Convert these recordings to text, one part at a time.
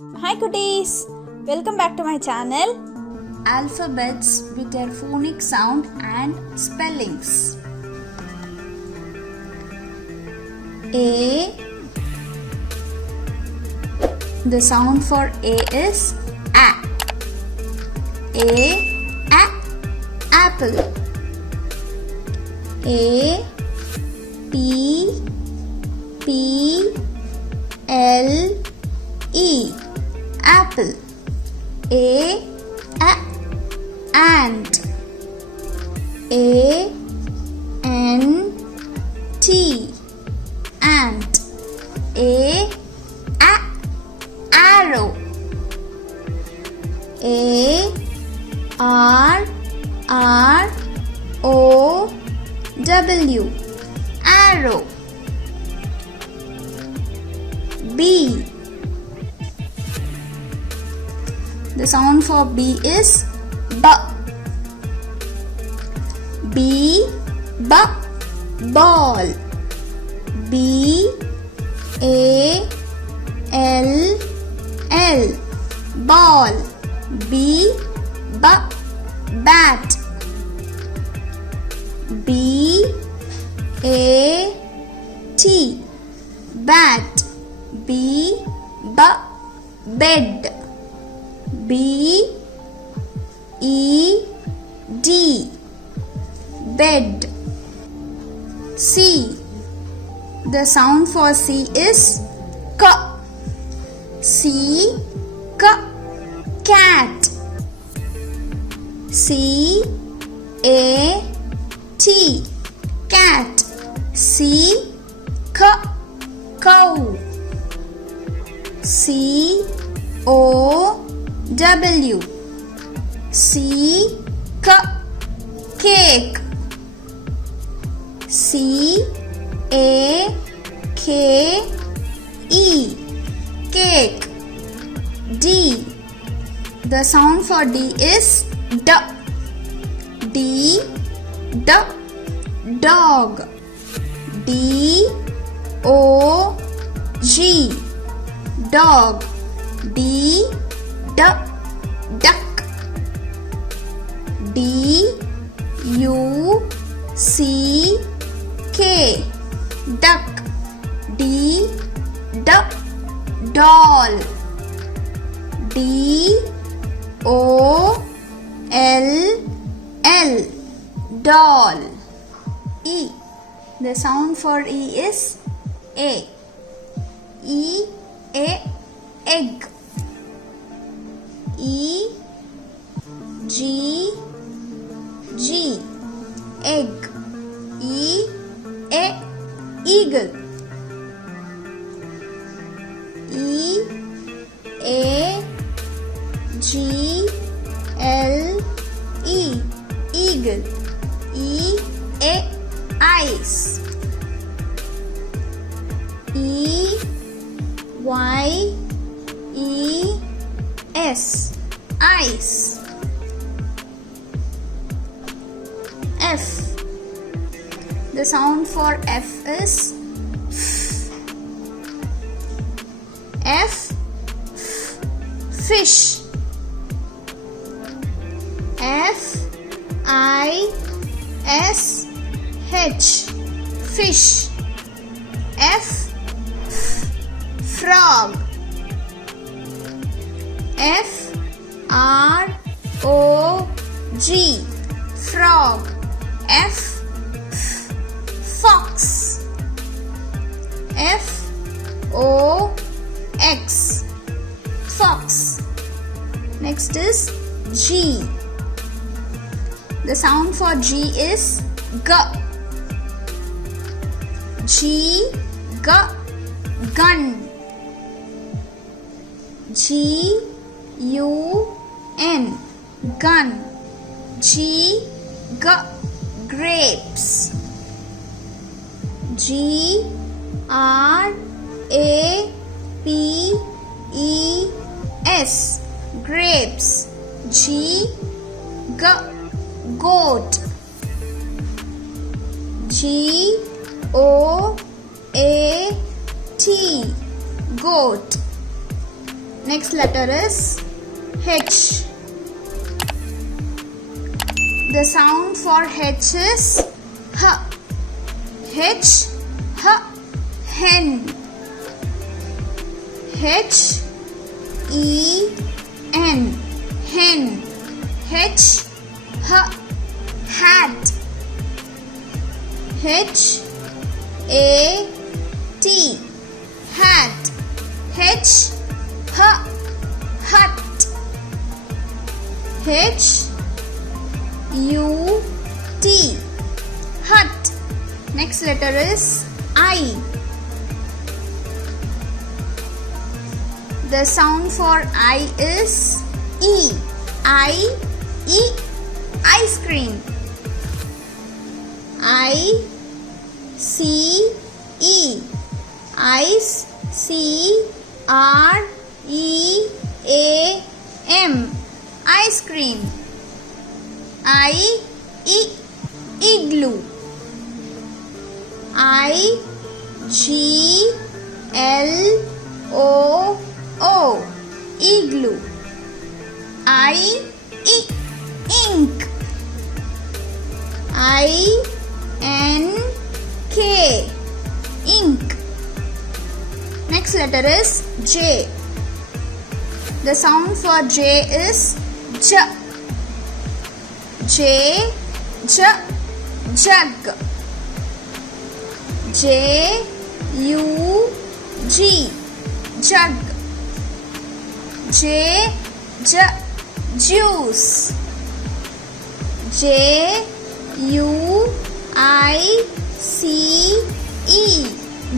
Hi cuties! Welcome back to my channel Alphabets with their phonic sound and spellings. A. The sound for A is A. A. Apple. A. P. L. E. Apple. A. Ant. A. N. T. Ant. A. Arrow. A. R. O. W. Arrow. B. The sound for B is B. B. Ball. B. A. L. Ball. B. Bat. B. A. T. Bat. B. Bed. B. E. D. Bed. C. The sound for C is K. C. Cat. C. A. T. Cat. C. Cow. C. O. W. C. Cake. C. A. K. E. Cake. D. The sound for D is D. D. Dog. D. O. G. Dog. D. Duck. D. U. C. K. Duck. D. Doll. D. O. L. Doll. E. The sound for E is A. E. Egg. E. G. Egg. E. Eagle. E. A. G. L. E. Eagle. E. Ice. E. Y. E. S. Ice. F. The sound for F is F. Fish. F. I. S. H. Fish. F. Frog. F. R. O. G. Frog. F. Fox. F. O. X. Fox. Next is G. The sound for G is G. G. Gun. G. U. N. Gun. G. Grapes. G. R. A. P. E. S. Grapes. G. Goat. G. O. A. T. Goat. Next letter is H. The sound for H is H. H, hen. H E N, hen. H hat. H A T, hat. H hut. H U T, hut. Next letter is I. The sound for I is E. Ice cream. I C E, ice. CREAM, ice cream. Igloo. IGLOO, igloo. Ink. INK, ink. Next letter is J. The sound for J is J. Jug. JUG, jug. Juice. JUICE,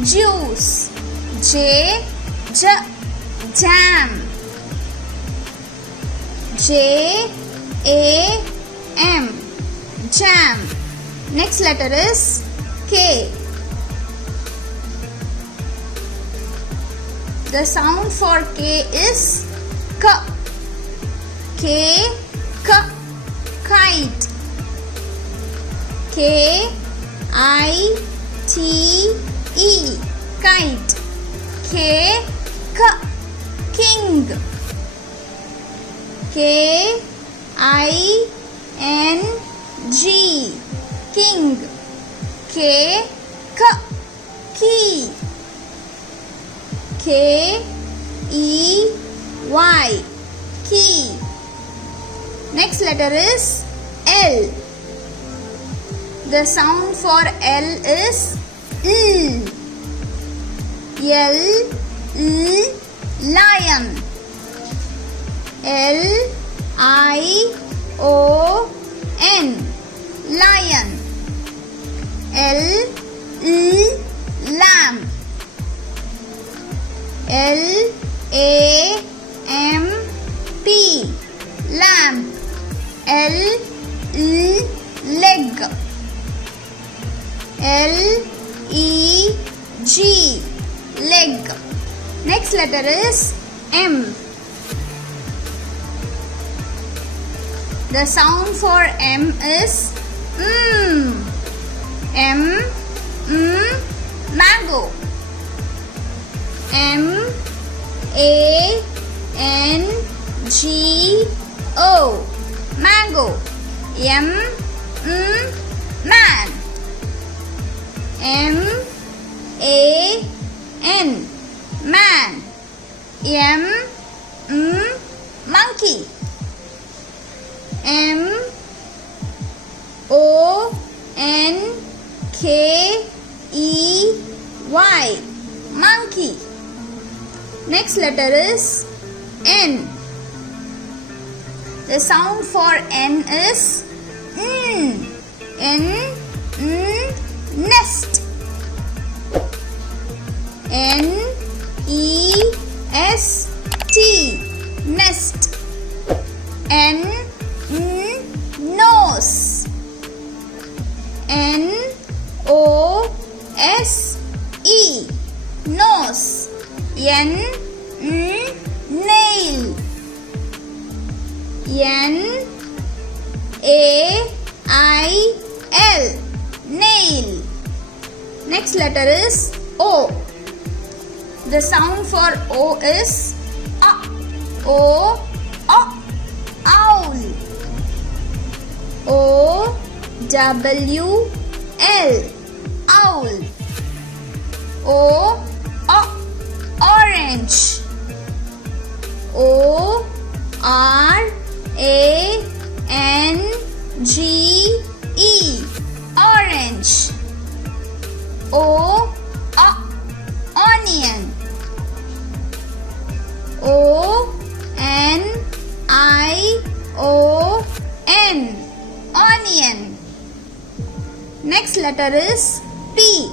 juice. Jam. JAM, jam. Next letter is K. The sound for K is K. Kite. KITE, kite. King. KING, king. Key. KEY, key. Next letter is L. The sound for L is L. Lion. LION, lion. Lamb. LAMP, lamp. Leg. LEG, leg. Next letter is M. The sound for M is mango. MANGO, mango. Man. MAN, man. Monkey. MONKEY, monkey. Next letter is N. The sound for N is nest. NEST, nest. Nose. NOSE, nose. Nail. NAIL, nail. Next letter is O. The sound for O is O owl. O W L owl. O orange. O R A N G E orange. O onion. O N I O N onion. Next letter is P.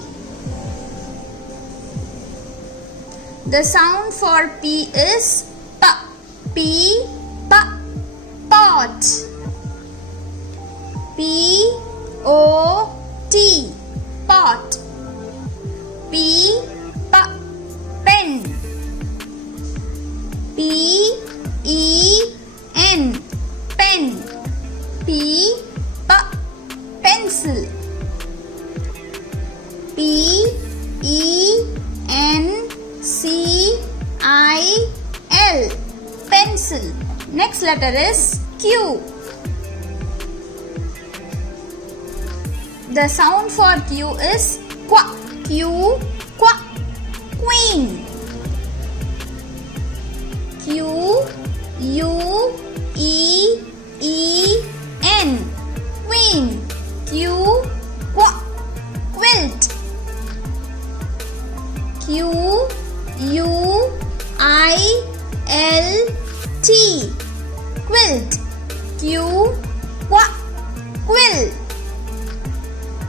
The sound for P is P, pot. P O T, pot. P pen. P E N, pen. P pencil. P E N C I L, pencil. Next letter is Q. The sound for Q is Q, queen. Q U E E N, queen. Q quilt. Q U I L T, quilt. Q quill.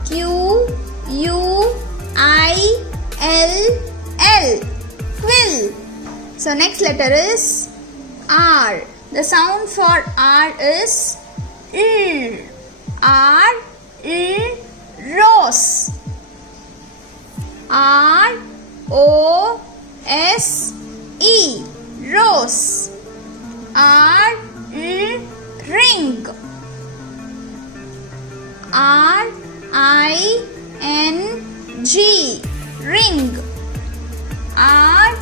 Q U I L L, quill. So next letter is R. The sound for R is R, rose. R O S E, rose. R ring. R I N G, ring. R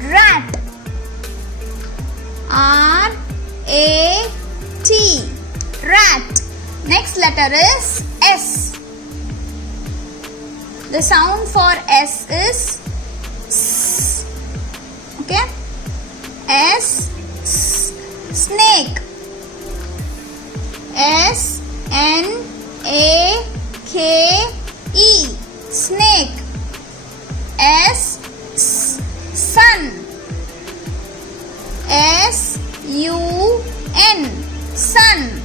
rat. R A T, rat. Next letter is S. The sound for S is S. Okay? S, snake. S N A K E, snake. S, sun. S U N, sun.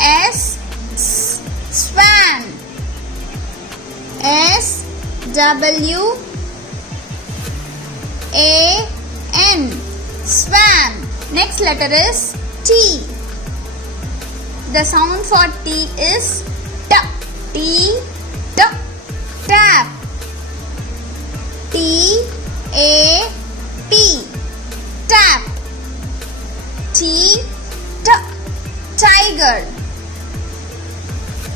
S, swan. S W A N, swan. Next letter is T. The sound for T is T, tap. T A P, tap. T tiger.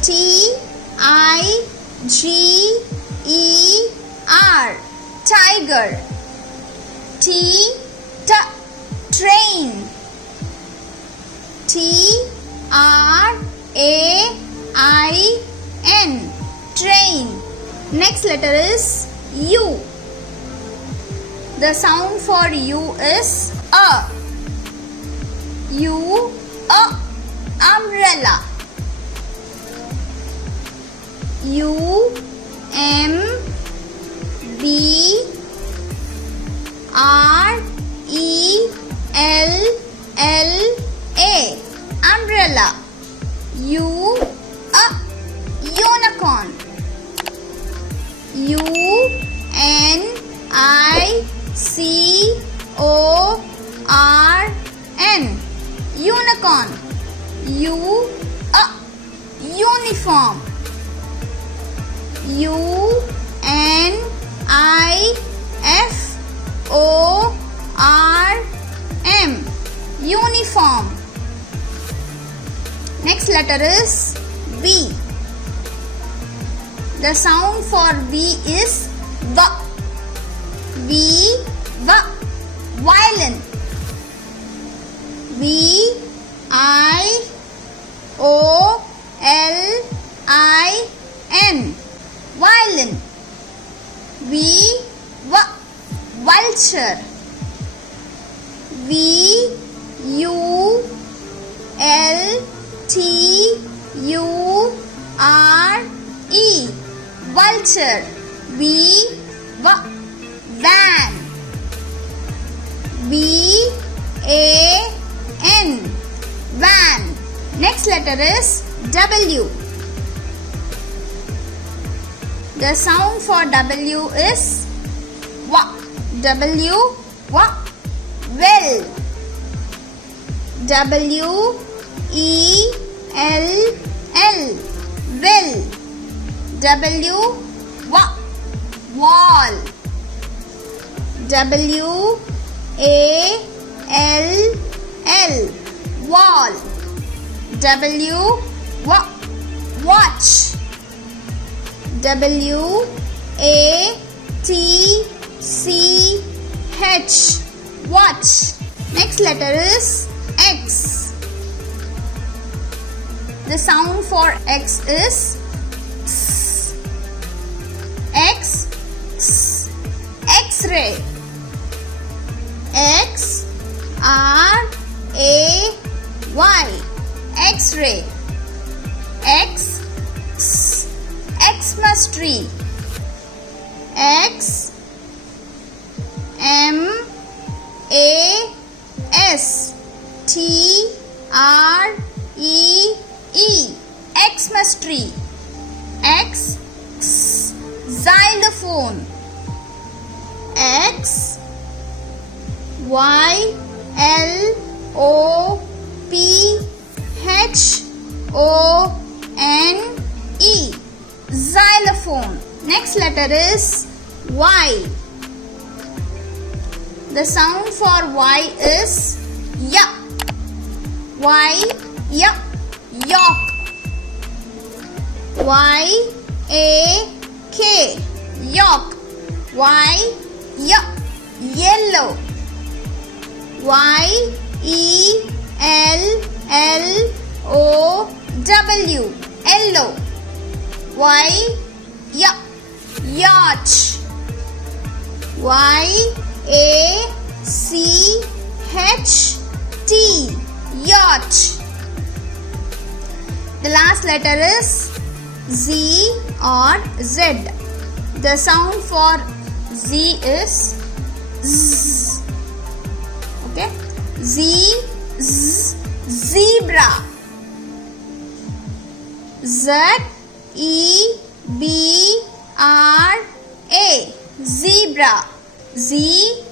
T I G E R, tiger. T train. T R A I N, train. Next letter is U. The sound for U is U, umbrella. U M B R E L L A, umbrella. U unicorn. U N I C O R N, unicorn. U uniform. U N I F O R M, uniform. Next letter is V. The sound for V is V. V, violin. V-I-O-L-I-N. Violin. Vulture. V-U-L-T-U-R-E. Vulture. Van. V-A-N. Van. Next letter is W. The sound for W is W. Well. W-E-L-L. Well. W. Wall. W-A-L-L. Wall. W. Watch. W-A-T-C-H. Watch. Next letter is X. The sound for X is X. X-ray. X-R-A-Y. X-ray. X. Xmas tree. X M A S T R E E. Xmas tree. X xylophone. X Y L O P H O N E. Xylophone. Next letter is Y. The sound for Y is Y. Y. York. Y A K. York. Y. Yellow. Y E L L O W. Yellow. Y. Yacht. Y A C H T. Yacht. The last letter is Z or Z. The sound for Z is Z. Okay. Z. Zebra. Z-E-B-R-A. Zebra. Zip.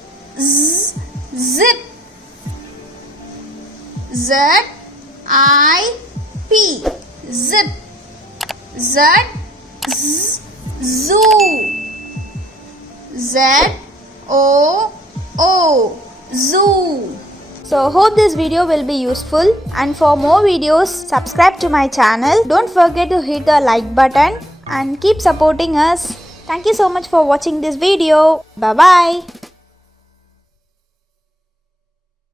Z-I-P. Zip. Zoo. Z-O-O. Zoo. So hope this video will be useful, and for more videos subscribe to my channel. Don't forget to hit the like button and keep supporting us. Thank you so much for watching this video. Bye bye.